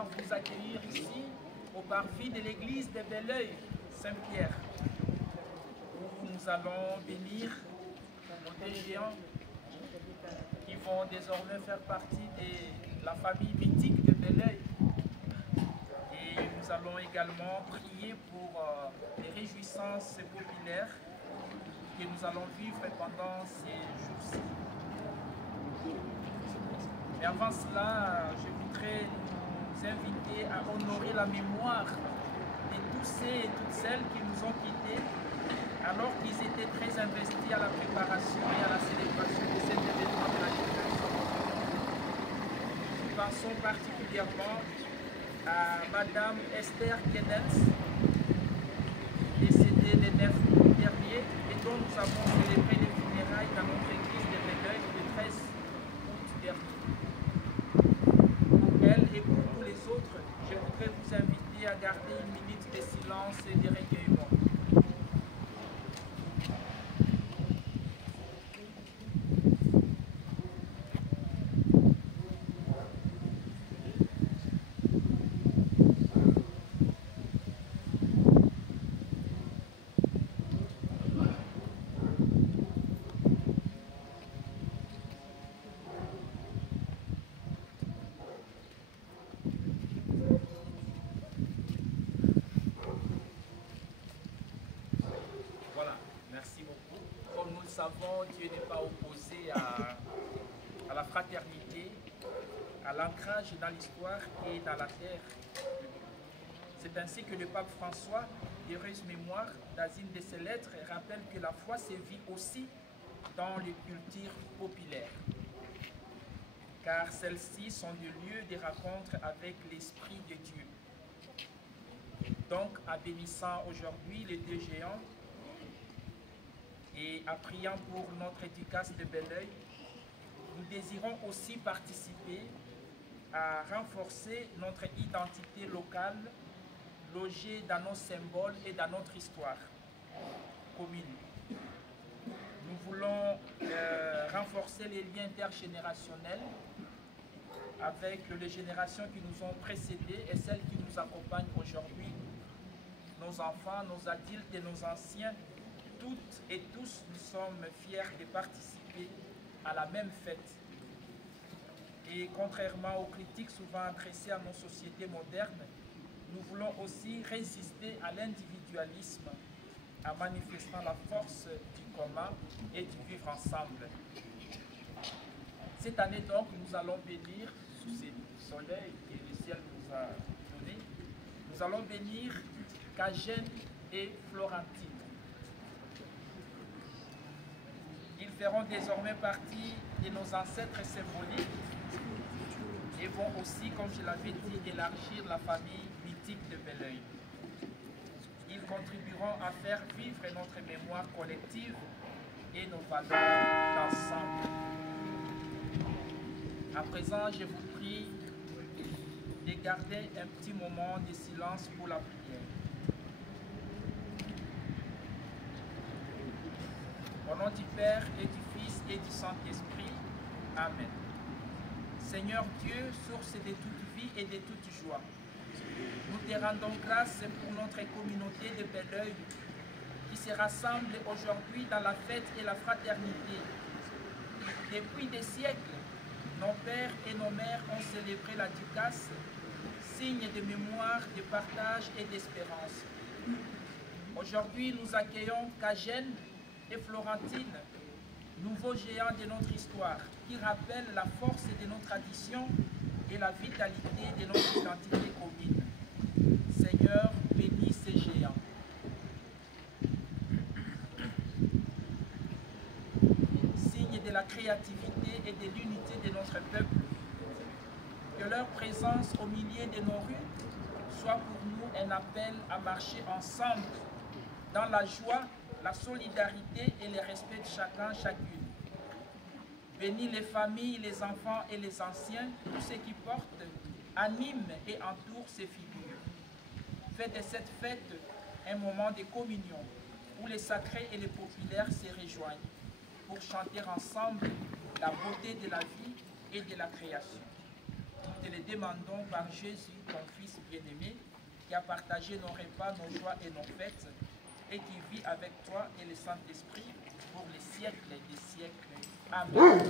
pouvoir vous accueillir ici au parvis de l'église de Belleuil, Saint-Pierre, où nous allons bénir nos deux géants qui vont désormais faire partie de la famille mythique de Belleuil. Et nous allons également prier pour les réjouissances populaires que nous allons vivre pendant ces jours-ci. Mais avant cela, je voudrais nous inviter à honorer la mémoire de tous ceux et toutes celles qui nous ont quittés alors qu'ils étaient très investis à la préparation et à la célébration de cet événement de la Liturgie. Nous pensons particulièrement à Madame Esther Kennels, décédée le 9 août dernier, et dont nous avons célébré les funérailles dans notre église de Belleuil le 13 août dernier. Pour elle et pour tous les autres, je voudrais vous inviter à garder une minute de silence et de recueillement. Dieu n'est pas opposé à la fraternité, à l'ancrage dans l'histoire et dans la terre. C'est ainsi que le pape François, d'heureuse mémoire, dans une de ses lettres, rappelle que la foi se vit aussi dans les cultures populaires, car celles-ci sont des lieux de rencontre avec l'Esprit de Dieu. Donc, en bénissant aujourd'hui les deux géants, et en priant pour notre éducation de Belleuil, nous désirons aussi participer à renforcer notre identité locale, logée dans nos symboles et dans notre histoire commune. Nous voulons renforcer les liens intergénérationnels avec les générations qui nous ont précédés et celles qui nous accompagnent aujourd'hui, nos enfants, nos adultes et nos anciens. Toutes et tous, nous sommes fiers de participer à la même fête. Et contrairement aux critiques souvent adressées à nos sociétés modernes, nous voulons aussi résister à l'individualisme en manifestant la force du commun et du vivre ensemble. Cette année donc, nous allons bénir, sous ce soleil que le ciel nous a donné, nous allons bénir Kagène et Florentine. Ils feront désormais partie de nos ancêtres symboliques et vont aussi, comme je l'avais dit, élargir la famille mythique de Belleuil. Ils contribueront à faire vivre notre mémoire collective et nos valeurs d'ensemble. À présent, je vous prie de garder un petit moment de silence pour la prière. Au nom du Père et du Fils et du Saint-Esprit. Amen. Seigneur Dieu, source de toute vie et de toute joie, nous te rendons grâce pour notre communauté de Belleuil qui se rassemble aujourd'hui dans la fête et la fraternité. Depuis des siècles, nos pères et nos mères ont célébré la ducasse, signe de mémoire, de partage et d'espérance. Aujourd'hui, nous accueillons Kagène et Florentine, nouveaux géants de notre histoire, qui rappellent la force de nos traditions et la vitalité de notre identité commune. Seigneur, bénis ces géants. Signe de la créativité et de l'unité de notre peuple, que leur présence au milieu de nos rues soit pour nous un appel à marcher ensemble dans la joie, la solidarité et le respect de chacun, chacune. Bénis les familles, les enfants et les anciens, tous ceux qui portent, animent et entourent ces figures. Faites de cette fête un moment de communion où les sacrés et les populaires se rejoignent pour chanter ensemble la beauté de la vie et de la création. Nous te le demandons par Jésus, ton Fils bien-aimé, qui a partagé nos repas, nos joies et nos fêtes, et qui vit avec toi et le Saint-Esprit pour les siècles des siècles. Amen.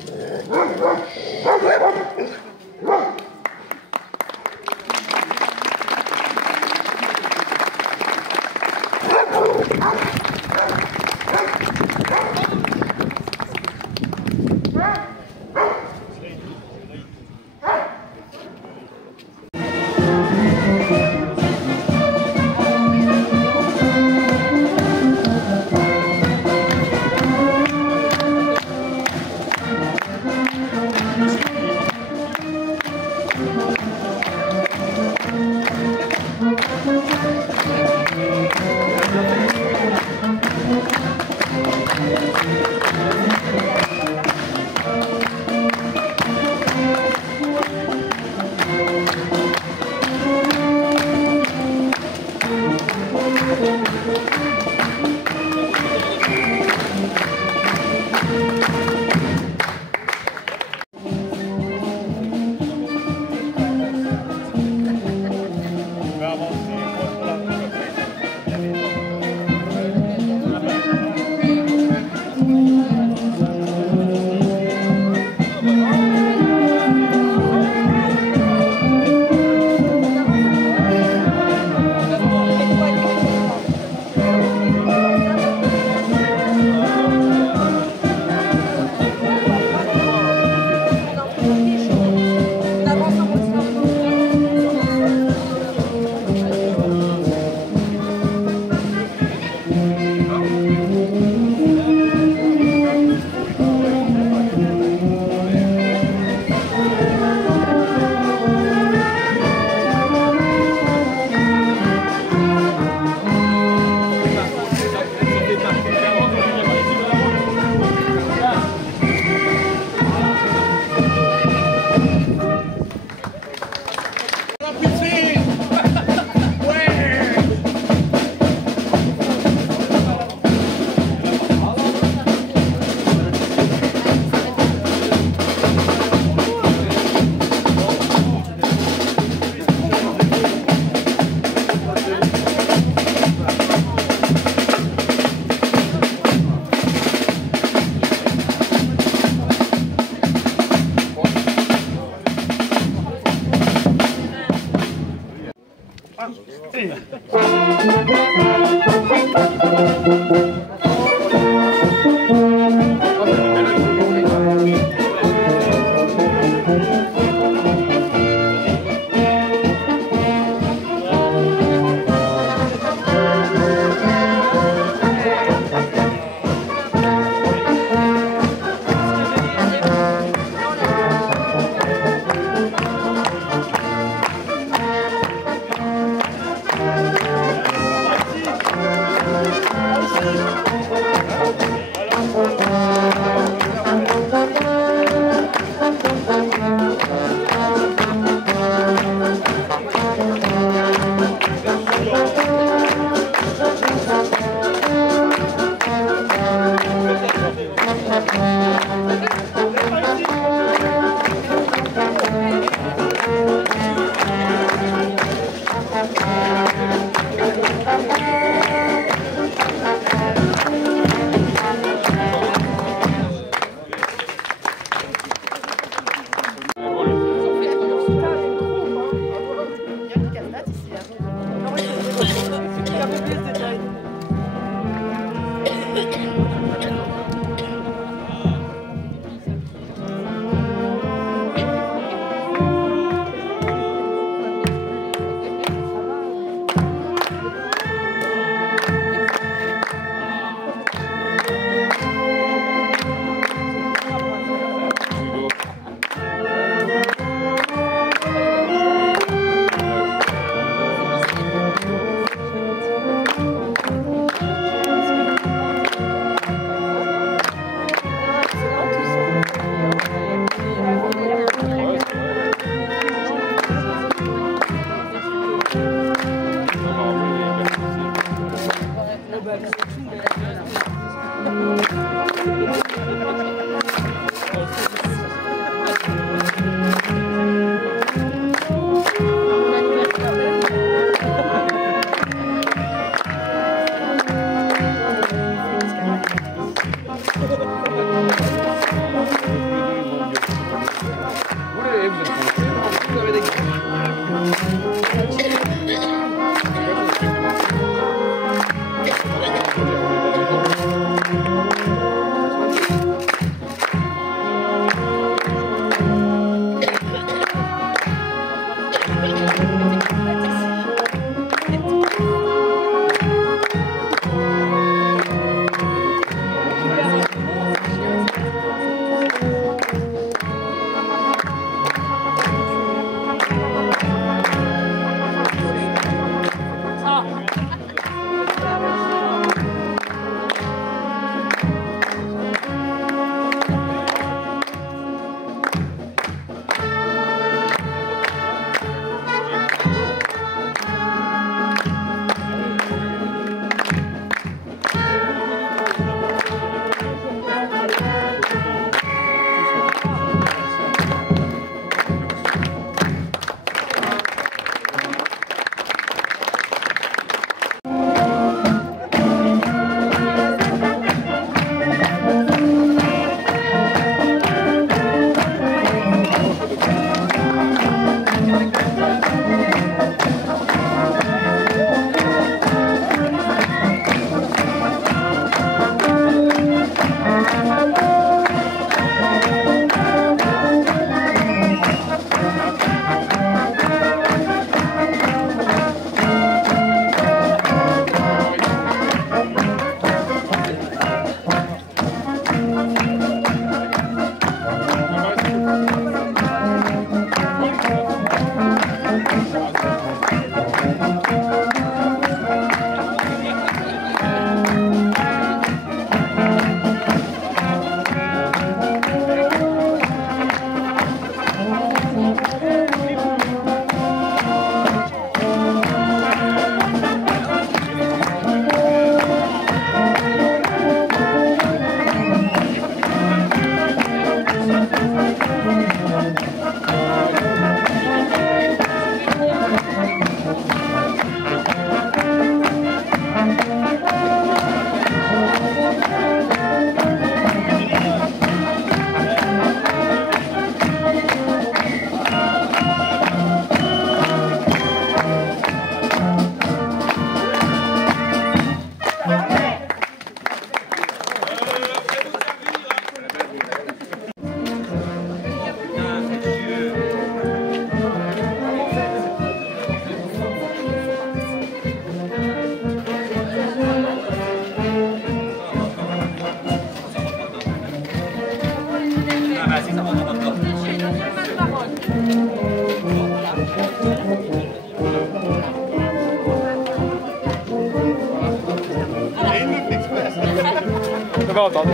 pas entendu.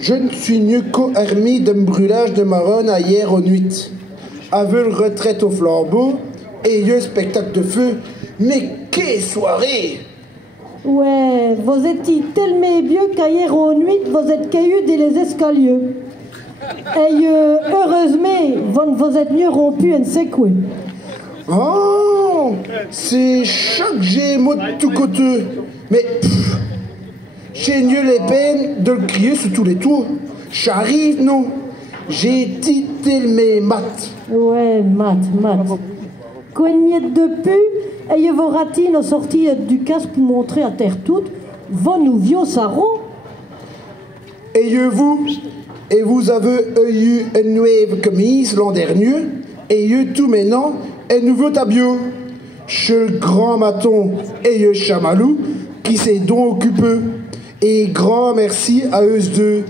Je ne suis mieux qu'Hermie d'un brûlage de marronne à hier aux nuit. Aveugle retraite au flambeau, et un spectacle de feu. Mais quelle soirée! Ouais, vous êtes tellement vieux qu'hier aux nuit, vous êtes caillus dans les escaliers. Et heureusement, vous êtes mieux rompu en secoué. Oh, c'est chaque j'ai mot de tout côté. Mais j'ai mieux les peines de le crier sur tous les tours. J'arrive, non. J'ai tité mes maths. Ouais, maths. Quand une miette de pu, et vos ratines ont sorti du casque pour montrer à terre toute, vous nous vions sarro. Et vous avez eu une nouvelle commise l'an dernier, et tout maintenant, un nouveau tabio. Chez le grand maton et chamalou, qui s'est donc occupé. Et grand merci à eux deux.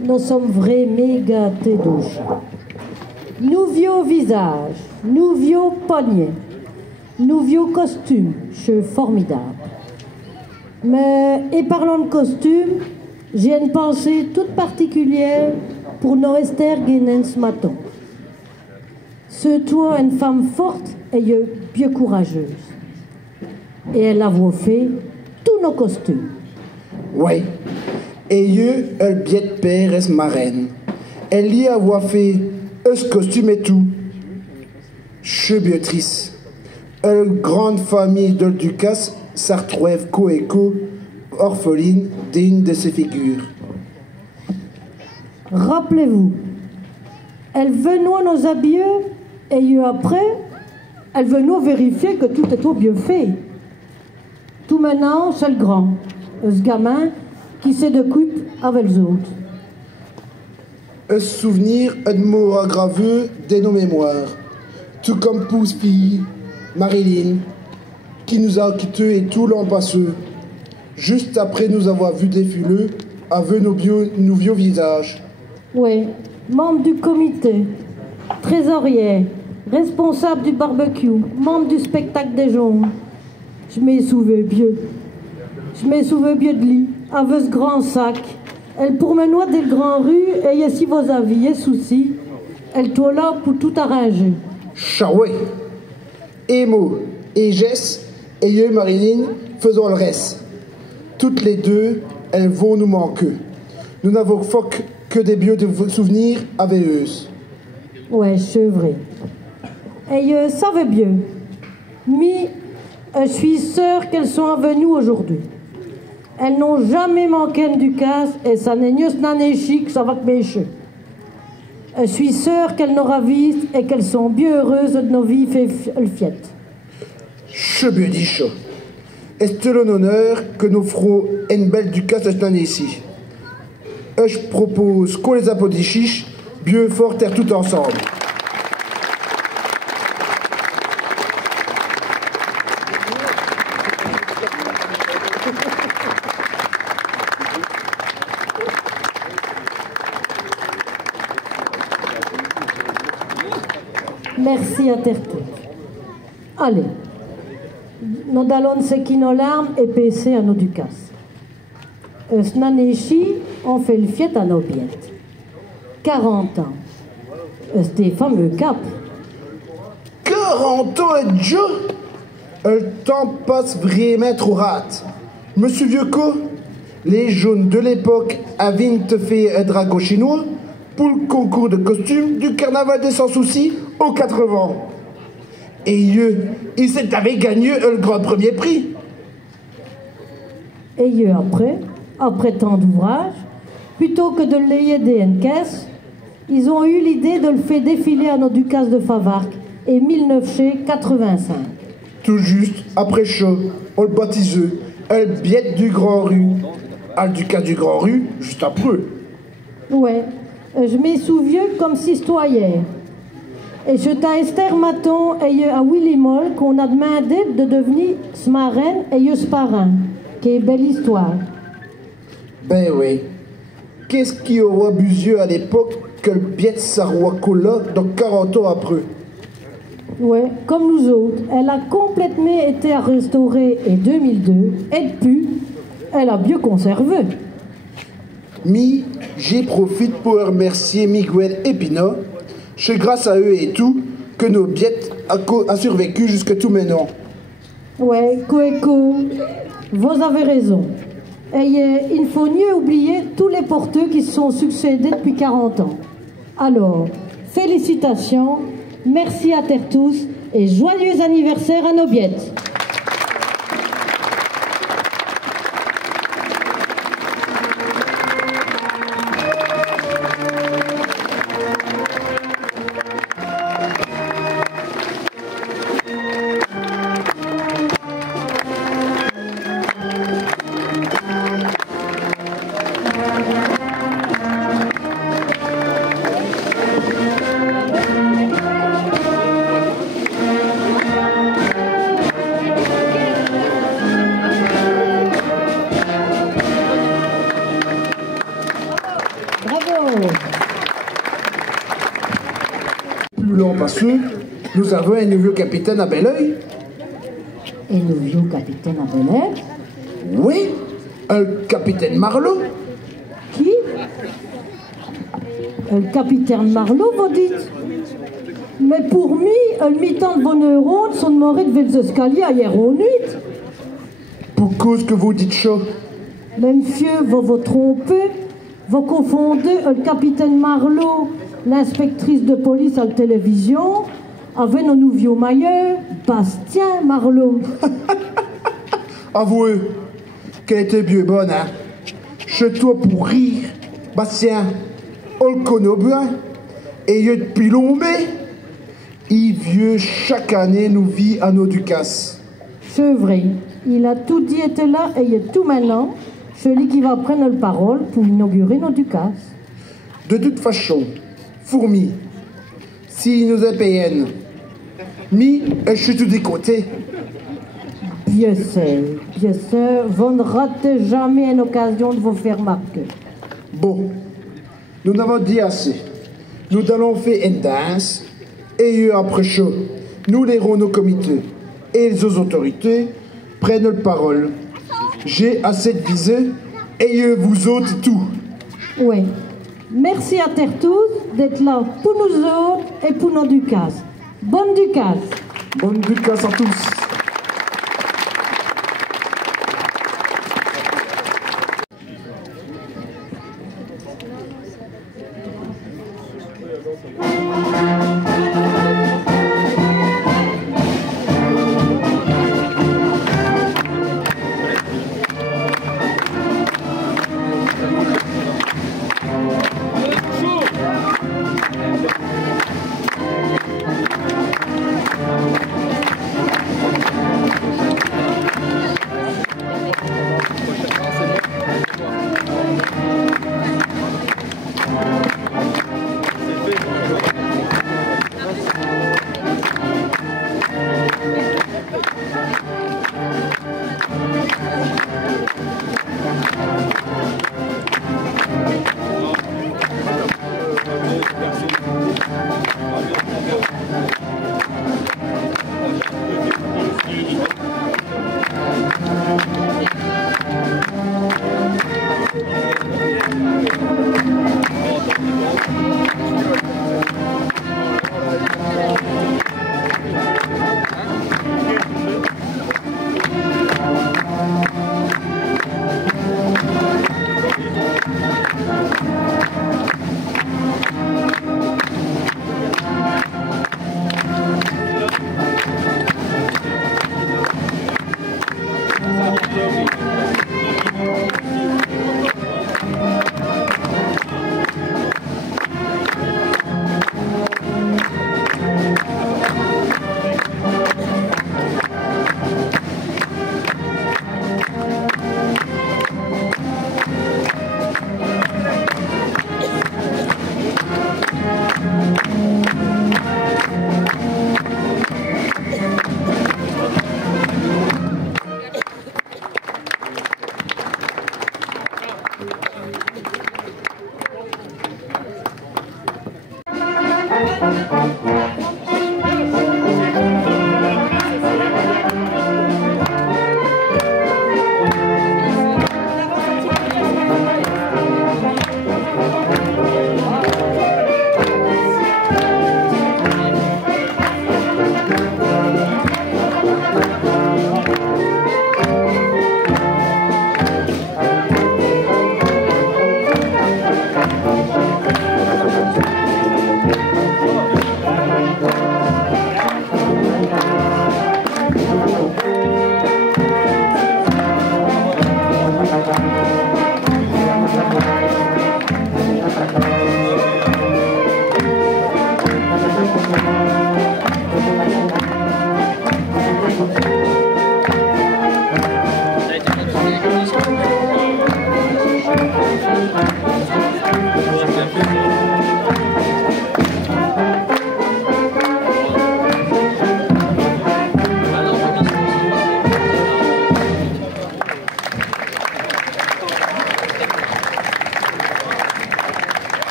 Nous sommes vrais méga tédouches. Nous vieux visages, nous vieux poignets, nous vieux costumes, c'est formidable. Mais, et parlant de costumes, j'ai une pensée toute particulière pour nos Esther Guénin ce matin. C'est toi une femme forte et bien courageuse. Et elle a fait tous nos costumes. Oui. Et elle bien de père est marraine. Elle y a fait ce costume et tout. Je suis bien triste. Une grande famille de Ducasse ça retrouve orpheline d'une de ses figures. Rappelez-vous, elle veut nous habiller et après, elle veut nous vérifier que tout est tout bien fait. Tout maintenant, c'est le grand, ce gamin qui s'est de coupe avec les autres. Un souvenir, un mot aggravé de nos mémoires, tout comme Pousse-Fille, Marilyn, qui nous a quittés et tout l'an passé, juste après nous avoir vu défiler avec nos vieux visages. Oui, membre du comité, trésorier, responsable du barbecue, membre du spectacle des jaunes. Je m'ai souvé bien. Je m'ai souvé bien de lui, avec ce grand sac. Elle pour me noie des grandes rues, et si vos avis et soucis, elle toi là pour tout arranger. Chahoué, Emo et Jess et eux, Marilyn, faisons le reste. Toutes les deux, elles vont nous manquer. Nous n'avons que des vieux souvenirs avec eux. Ouais, c'est vrai. Et ça va bien. Mais je suis sûre qu'elles sont venues aujourd'hui. Elles n'ont jamais manqué du casse et ça n'est ni chic, ça va que mécher. Je suis sûre qu'elles nous ravissent et qu'elles sont bien heureuses de nos vies fiettes. Je bien dis ça. Est-ce l'honneur que nous ferons une belle ducasse cette année ici? Je propose qu'on les applaudisse bien fort et tout ensemble. Merci à terre toute. Allez, Nos dallons se qui nos larmes et PC à nos ducas. Snanechi, on fait le fiet à nos biettes. 40 ans. C'était fameux cap. 40 ans et Joe. Le temps passe vraiment trop rate. Monsieur Vieux-Co, les jaunes de l'époque avaient fait un dragon chinois pour le concours de costumes du carnaval des sans-soucis aux 80. Et il s'est avait gagné le grand premier prix. Et après tant d'ouvrages, plutôt que de l'aider en caisse, ils ont eu l'idée de le faire défiler à nos ducas de Favarc en 1985. Tout juste après chaud, on le baptisait le biette du Grand Rue. Al ducat du Grand Rue, juste après. Ouais, je m'y souviens comme si c'était hier. Et je t'ai Esther Maton et à Willy Moll qu'on a demandé de devenir ce marraine et ce parrain. Quelle belle histoire. Ben oui. Qu'est-ce qui aurait abusé à l'époque que le biette Sarwakola dans 40 ans après? Ouais, comme nous autres, elle a complètement été restaurée en 2002 et depuis, elle a bien conservé. J'y profite pour remercier Miguel et Pina. C'est grâce à eux et tout que nos biettes a survécu jusqu'à tout maintenant. Ouais, Koeko, vous avez raison. Et il faut mieux oublier tous les porteurs qui se sont succédés depuis 40 ans. Alors, félicitations, merci à terre tous et joyeux anniversaire à nos biettes. Plus long passé, nous avons un nouveau capitaine à Belleuil. Et nouveau capitaine à Belleuil? Oui, un capitaine Marlot. Qui? Le capitaine Marlot, vous dites? Mais pour moi, le mi-temps de vos neurones sont morts de les escaliers hier aux nuit. Pour cause que vous dites ça. Même monsieur, vous trompez. Vous confondez le capitaine Marlot, l'inspectrice de police à la télévision, avec nos nouveaux mailleurs, Bastien Marlot. Avouez qu'elle était bien bonne, hein. Chez toi pour rire, Bastien, on le connaît bien, et il depuis longtemps, il vieux chaque année nous vit à nos ducas. C'est vrai, il a tout dit était là et il est tout maintenant. Celui qui va prendre la parole pour inaugurer nos ducas. De toute façon, Fourmi, s'il nous est payé, je suis tout des côtés. Bien sûr, vous ne ratez jamais une occasion de vous faire marquer. Bon, nous n'avons dit assez. Nous allons faire une danse, et après chaud, nous lirons nos comités et les autorités prennent la parole. J'ai assez de viser, et vous autres tout. Oui. Merci à terre tous d'être là pour nous autres et pour nos ducas. Bonne ducas. Bonne ducas à tous.